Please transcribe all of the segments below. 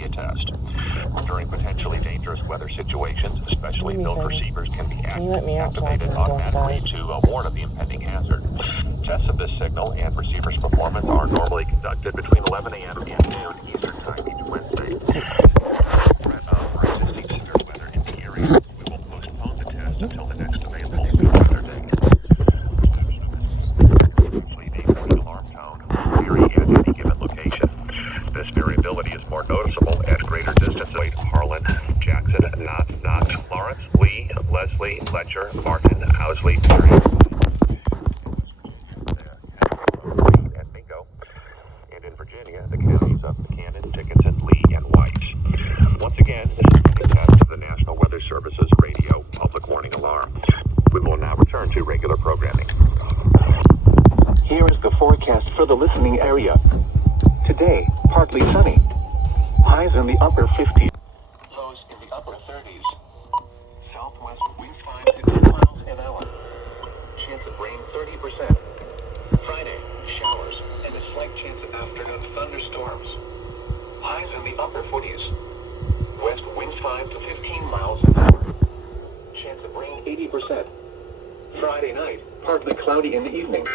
be a test. During potentially dangerous weather situations, especially built receivers can be activated automatically to warn of the impending hazard. Tests of this signal and receiver's performance are normally conducted between 11 a.m. and noon Eastern Time each Wednesday. Threat of existing severe weather in the area, we will postpone the test until the next available good weather day. The warning alarm tone will vary at any given location. This variability is more noticeable at greater distances. Harlan, Jackson, Knott, Knox, Lawrence, Lee, Leslie, Letcher, Martin, Housley, Perry, and Mingo. And in Virginia, the counties of Buchanan, Dickinson, Lee, and White. Once again, this is the test of the National Weather Service's radio public warning alarm. We will now return to regular programming. Here is the forecast for the listening area. Today, partly sunny. Highs in the upper 50s. Lows in the upper 30s. Southwest winds 5 to 10 miles an hour. Chance of rain 30%. Friday, showers and a slight chance of afternoon thunderstorms. Highs in the upper 40s. West winds 5 to 15 miles an hour. Chance of rain 80%. Friday night, partly cloudy in the evening.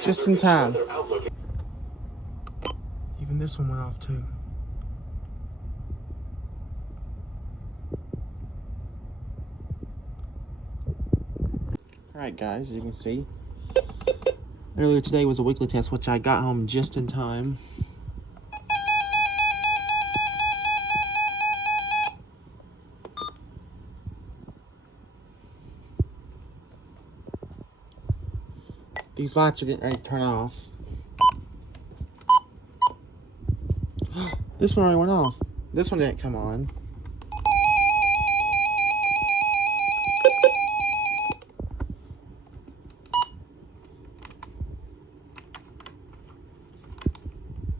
Just in time. Even this one went off too. Alright guys, as you can see, earlier today was a weekly test, which I got home just in time. These lights are getting ready to turn off. This one already went off. This one didn't come on.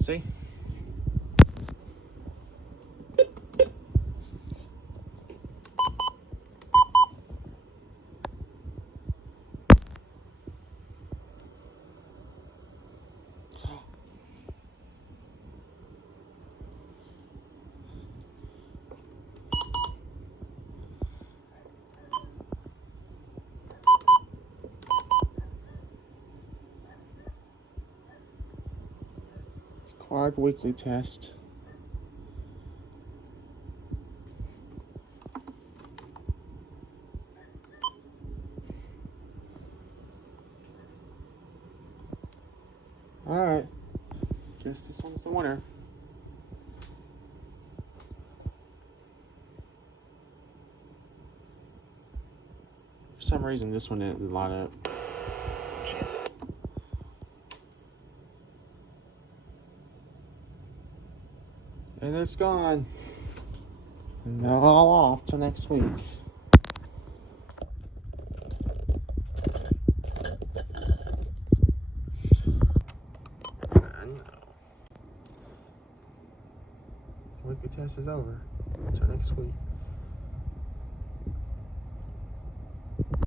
See? Required weekly test. Alright. Guess this one's the winner. For some reason this one didn't light up. And it's gone. And they're all off till next week. I know. Weekly test is over. Till next week.